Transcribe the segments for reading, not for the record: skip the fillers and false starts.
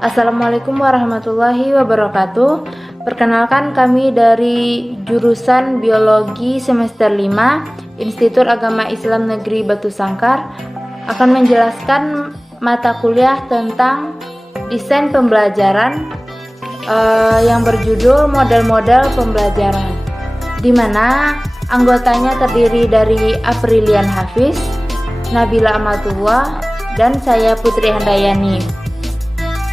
Assalamualaikum warahmatullahi wabarakatuh. Perkenalkan, kami dari jurusan Biologi semester 5 Institut Agama Islam Negeri Batu Sangkar akan menjelaskan mata kuliah tentang desain pembelajaran yang berjudul model-model pembelajaran, di mana anggotanya terdiri dari Aprilian Hafiz, Nabila Amatullah, dan saya Putri Handayani.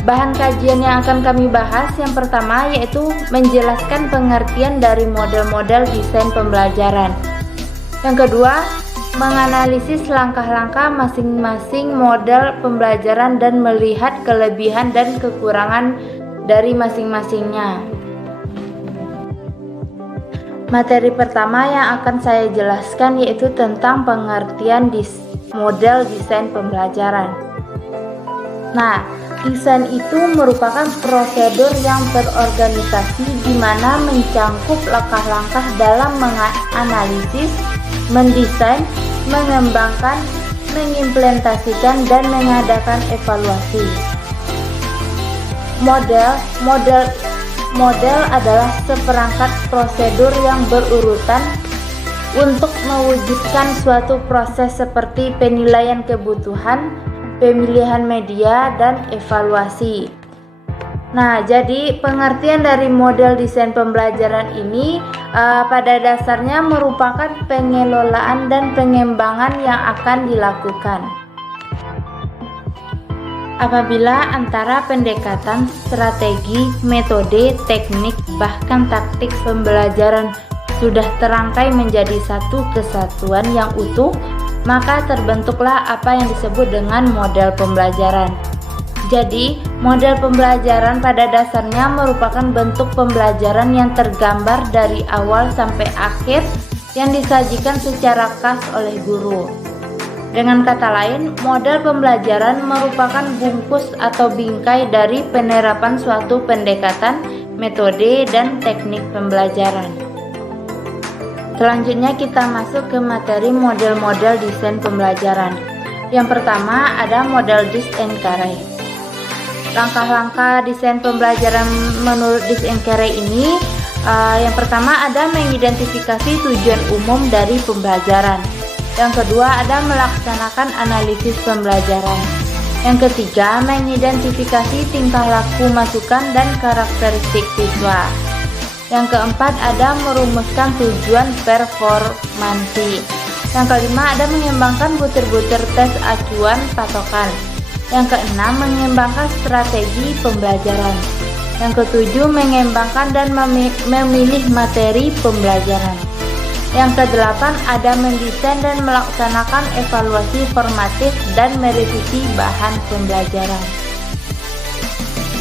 Bahan kajian yang akan kami bahas yang pertama yaitu menjelaskan pengertian dari model-model desain pembelajaran. Yang kedua, menganalisis langkah-langkah masing-masing model pembelajaran dan melihat kelebihan dan kekurangan dari masing-masingnya. Materi pertama yang akan saya jelaskan yaitu tentang pengertian model desain pembelajaran. Nah, desain itu merupakan prosedur yang terorganisasi di mana mencangkup langkah-langkah dalam menganalisis, mendesain, mengembangkan, mengimplementasikan, dan mengadakan evaluasi. Model adalah seperangkat prosedur yang berurutan untuk mewujudkan suatu proses seperti penilaian kebutuhan, pemilihan media, dan evaluasi. Nah, jadi pengertian dari model desain pembelajaran ini pada dasarnya merupakan pengelolaan dan pengembangan yang akan dilakukan apabila antara pendekatan, strategi, metode, teknik, bahkan taktik pembelajaran sudah terangkai menjadi satu kesatuan yang utuh, maka terbentuklah apa yang disebut dengan model pembelajaran. Jadi, model pembelajaran pada dasarnya merupakan bentuk pembelajaran yang tergambar dari awal sampai akhir yang disajikan secara khas oleh guru. Dengan kata lain, model pembelajaran merupakan bungkus atau bingkai dari penerapan suatu pendekatan, metode, dan teknik pembelajaran. Selanjutnya kita masuk ke materi model-model desain pembelajaran. Yang pertama ada model Dis-and-Carey. Langkah-langkah desain pembelajaran menurut Dis-and-Carey ini yang pertama ada mengidentifikasi tujuan umum dari pembelajaran. Yang kedua ada melaksanakan analisis pembelajaran. Yang ketiga mengidentifikasi tingkah laku, masukan, dan karakteristik siswa. Yang keempat ada merumuskan tujuan performansi. Yang kelima ada mengembangkan butir-butir tes acuan patokan. Yang keenam mengembangkan strategi pembelajaran. Yang ketujuh mengembangkan dan memilih materi pembelajaran. Yang kedelapan ada mendesain dan melaksanakan evaluasi formatif dan merevisi bahan pembelajaran.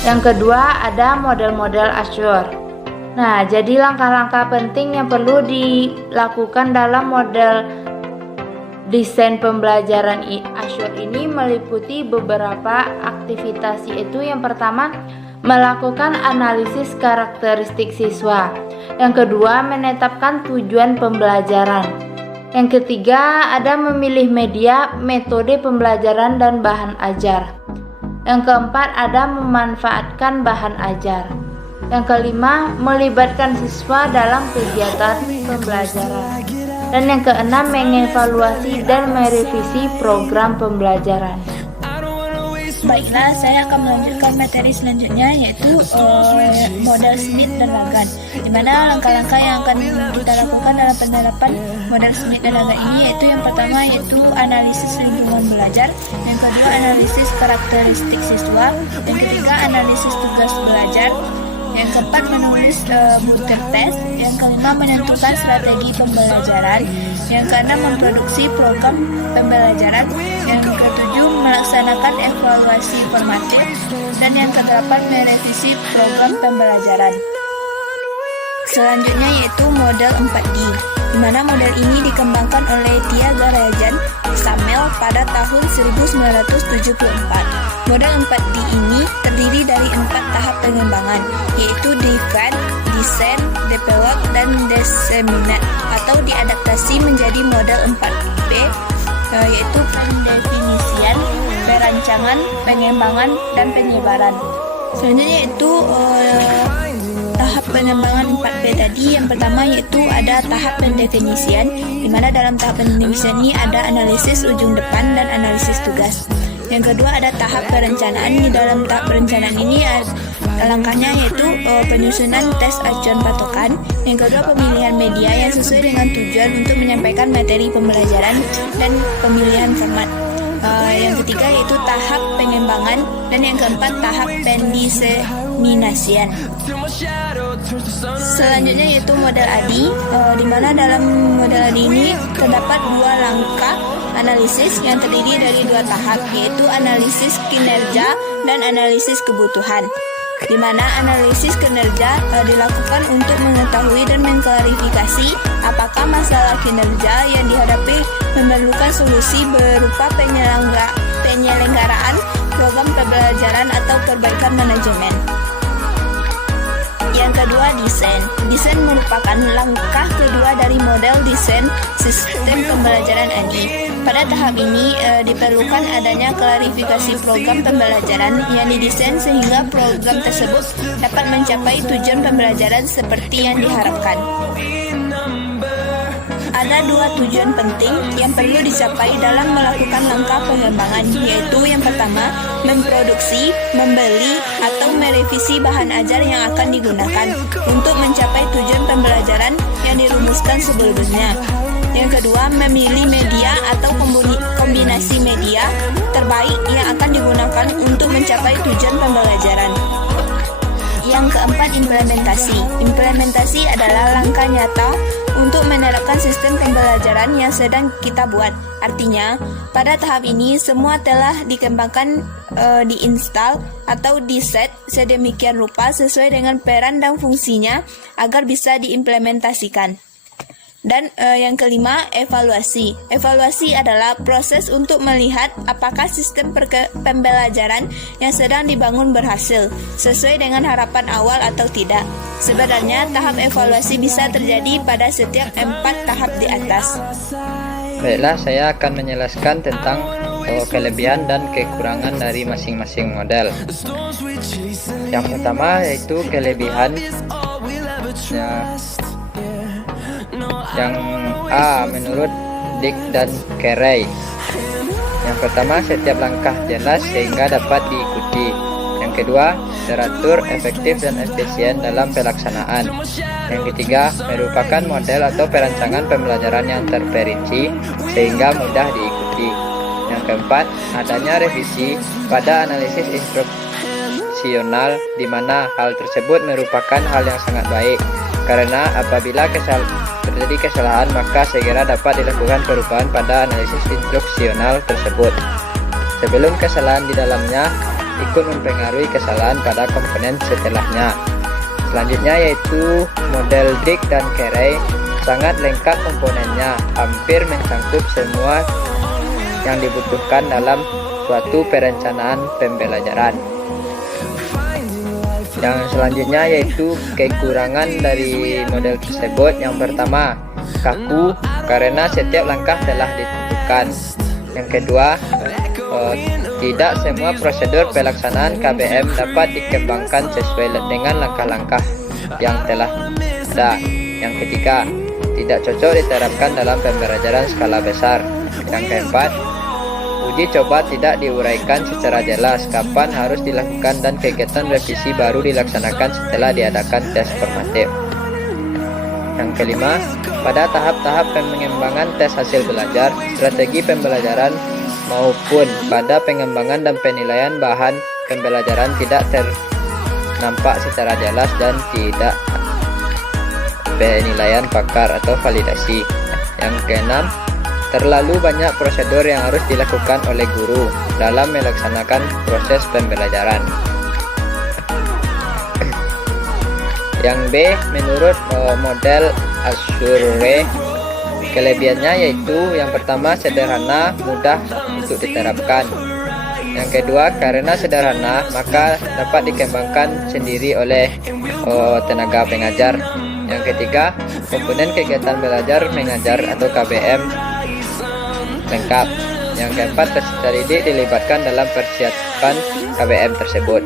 Yang kedua ada model-model Azure. Nah, jadi langkah-langkah penting yang perlu dilakukan dalam model desain pembelajaran Azure ini meliputi beberapa aktivitas, yaitu yang pertama melakukan analisis karakteristik siswa. Yang kedua menetapkan tujuan pembelajaran. Yang ketiga ada memilih media, metode pembelajaran, dan bahan ajar. Yang keempat ada memanfaatkan bahan ajar. Yang kelima, melibatkan siswa dalam kegiatan pembelajaran. Dan yang keenam, mengevaluasi dan merevisi program pembelajaran. Baiklah, saya akan melanjutkan materi selanjutnya yaitu model Smith dan Lagan, di mana langkah-langkah yang akan kita lakukan dalam penerapan model Smith dan Lagan ini yaitu yang pertama yaitu analisis lingkungan belajar, yang kedua analisis karakteristik siswa, yang ketiga analisis tugas belajar, yang keempat menulis butir tes, yang kelima menentukan strategi pembelajaran, yang keenam memproduksi program pembelajaran, yang ketujuh melaksanakan evaluasi formatif, dan yang kedelapan merevisi program pembelajaran. Selanjutnya yaitu model 4D, di mana model ini dikembangkan oleh Tiaga Rajan Samel pada tahun 1974. Model 4D ini terdiri dari 4 tahap pengembangan, yaitu define, design, develop, dan disseminate, atau diadaptasi menjadi model 4B yaitu pendefinisian, perancangan, pengembangan, dan penyebaran. Selanjutnya yaitu tahap pengembangan 4P tadi. Yang pertama yaitu ada tahap pendefinisian, di mana dalam tahap pendefinisian ini ada analisis ujung depan dan analisis tugas. Yang kedua ada tahap perencanaan. Di dalam tahap perencanaan ini langkahnya yaitu penyusunan tes acuan patokan. Yang kedua pemilihan media yang sesuai dengan tujuan untuk menyampaikan materi pembelajaran dan pemilihan format. Yang ketiga yaitu tahap pengembangan, dan yang keempat tahap pendiseminasian. Selanjutnya yaitu model ADI, di mana dalam model ADI ini terdapat dua langkah analisis yang terdiri dari dua tahap, yaitu analisis kinerja dan analisis kebutuhan. Di mana analisis kinerja dilakukan untuk mengetahui dan mengklarifikasi apakah masalah kinerja yang dihadapi memerlukan solusi berupa penyelenggaraan program pembelajaran atau perbaikan manajemen. Yang kedua, desain. Desain merupakan langkah kedua dari model desain sistem pembelajaran ADI. Pada tahap ini diperlukan adanya klarifikasi program pembelajaran yang didesain sehingga program tersebut dapat mencapai tujuan pembelajaran seperti yang diharapkan. Ada dua tujuan penting yang perlu dicapai dalam melakukan langkah pengembangan, yaitu yang pertama, memproduksi, membeli, atau merevisi bahan ajar yang akan digunakan untuk mencapai tujuan pembelajaran yang dirumuskan sebelumnya. Yang kedua, memilih media atau kombinasi media terbaik yang akan digunakan untuk mencapai tujuan pembelajaran. Yang keempat, implementasi. Implementasi adalah langkah nyata untuk menerapkan sistem pembelajaran yang sedang kita buat. Artinya, pada tahap ini semua telah dikembangkan, diinstal atau diset sedemikian rupa sesuai dengan peran dan fungsinya agar bisa diimplementasikan. Dan yang kelima, evaluasi. Evaluasi adalah proses untuk melihat apakah sistem pembelajaran yang sedang dibangun berhasil, sesuai dengan harapan awal atau tidak. Sebenarnya, tahap evaluasi bisa terjadi pada setiap 4 tahap di atas. Baiklah, saya akan menjelaskan tentang kelebihan dan kekurangan dari masing-masing model. Yang pertama yaitu kelebihan. Yang A menurut Dick dan Carey. Yang pertama, setiap langkah jelas sehingga dapat diikuti. Yang kedua, teratur, efektif dan efisien dalam pelaksanaan. Yang ketiga, merupakan model atau perancangan pembelajaran yang terperinci sehingga mudah diikuti. Yang keempat, adanya revisi pada analisis instruksional, di mana hal tersebut merupakan hal yang sangat baik, karena apabila terjadi kesalahan maka segera dapat dilakukan perubahan pada analisis instruksional tersebut sebelum kesalahan di dalamnya ikut mempengaruhi kesalahan pada komponen setelahnya. Selanjutnya yaitu model Dick dan Carey, sangat lengkap komponennya, hampir mencakup semua yang dibutuhkan dalam suatu perencanaan pembelajaran. Yang selanjutnya yaitu kekurangan dari model tersebut. Yang pertama, kaku karena setiap langkah telah ditentukan. Yang kedua, tidak semua prosedur pelaksanaan KBM dapat dikembangkan sesuai dengan langkah-langkah yang telah ada. Yang ketiga, tidak cocok diterapkan dalam pembelajaran skala besar. Yang keempat, uji coba tidak diuraikan secara jelas kapan harus dilakukan dan kegiatan revisi baru dilaksanakan setelah diadakan tes formatif. Yang kelima, pada tahap-tahap pengembangan tes hasil belajar, strategi pembelajaran maupun pada pengembangan dan penilaian bahan pembelajaran tidak ternampak secara jelas dan tidak penilaian pakar atau validasi. Yang keenam, terlalu banyak prosedur yang harus dilakukan oleh guru dalam melaksanakan proses pembelajaran. Yang B menurut model Azure, kelebihannya yaitu yang pertama, sederhana, mudah untuk diterapkan. Yang kedua, karena sederhana maka dapat dikembangkan sendiri oleh tenaga pengajar. Yang ketiga, komponen kegiatan belajar mengajar atau KBM lengkap. Yang keempat, peserta didik dilibatkan dalam persiapan KBM tersebut.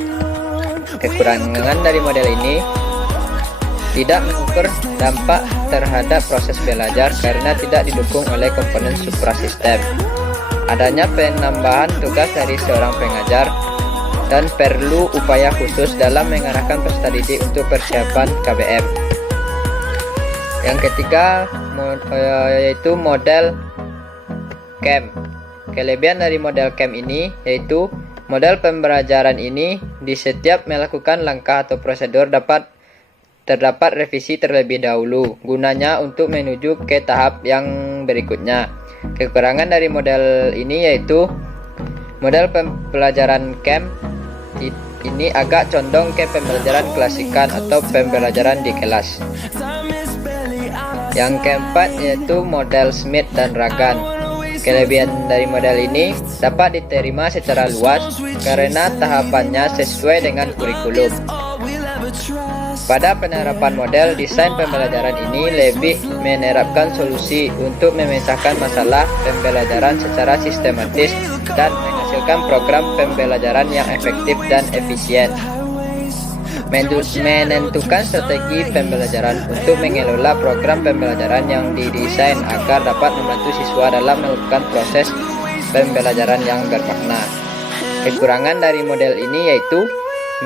Kekurangan dari model ini tidak mengukur dampak terhadap proses belajar karena tidak didukung oleh komponen suprasistem. Adanya penambahan tugas dari seorang pengajar dan perlu upaya khusus dalam mengarahkan peserta didik untuk persiapan KBM. Yang ketiga yaitu model camp. Kelebihan dari model camp ini yaitu model pembelajaran ini di setiap melakukan langkah atau prosedur terdapat revisi terlebih dahulu, gunanya untuk menuju ke tahap yang berikutnya. Kekurangan dari model ini yaitu model pembelajaran camp ini agak condong ke pembelajaran klasikan atau pembelajaran di kelas. Yang keempat yaitu model Smith dan Ragan. Kelebihan dari model ini dapat diterima secara luas karena tahapannya sesuai dengan kurikulum. Pada penerapan model, desain pembelajaran ini lebih menerapkan solusi untuk memecahkan masalah pembelajaran secara sistematis dan menghasilkan program pembelajaran yang efektif dan efisien. Menentukan strategi pembelajaran untuk mengelola program pembelajaran yang didesain agar dapat membantu siswa dalam melakukan proses pembelajaran yang bermakna. Kekurangan dari model ini yaitu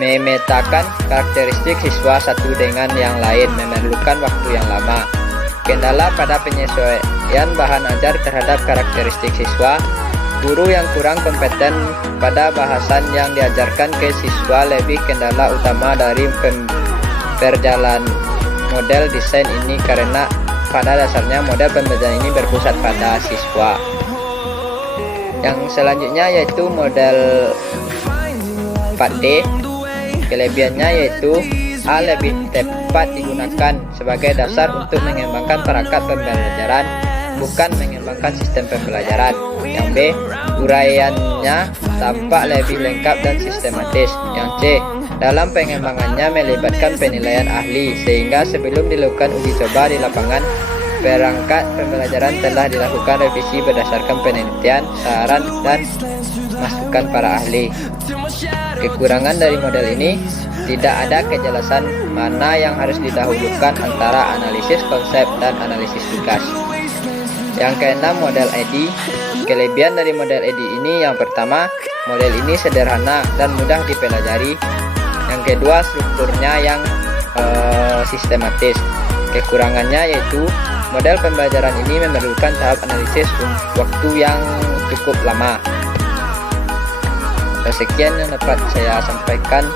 memetakan karakteristik siswa satu dengan yang lain memerlukan waktu yang lama. Kendala pada penyesuaian bahan ajar terhadap karakteristik siswa. Guru yang kurang kompeten pada bahasan yang diajarkan ke siswa lebih kendala utama dari perjalanan model desain ini karena pada dasarnya model pembelajaran ini berpusat pada siswa. Yang selanjutnya yaitu model 4D. Kelebihannya yaitu A. Lebih tepat digunakan sebagai dasar untuk mengembangkan perangkat pembelajaran, bukan mengembangkan sistem pembelajaran. Yang B. Uraiannya tampak lebih lengkap dan sistematis. Yang C. Dalam pengembangannya melibatkan penilaian ahli, sehingga sebelum dilakukan uji coba di lapangan, perangkat pembelajaran telah dilakukan revisi berdasarkan penelitian, saran, dan masukan para ahli. Kekurangan dari model ini, tidak ada kejelasan mana yang harus didahulukan antara analisis konsep dan analisis tugas. Yang keenam, model EDI. Kelebihan dari model EDI ini yang pertama, model ini sederhana dan mudah dipelajari. Yang kedua, strukturnya yang sistematis. Kekurangannya yaitu model pembelajaran ini memerlukan tahap analisis waktu yang cukup lama. Sekian yang dapat saya sampaikan.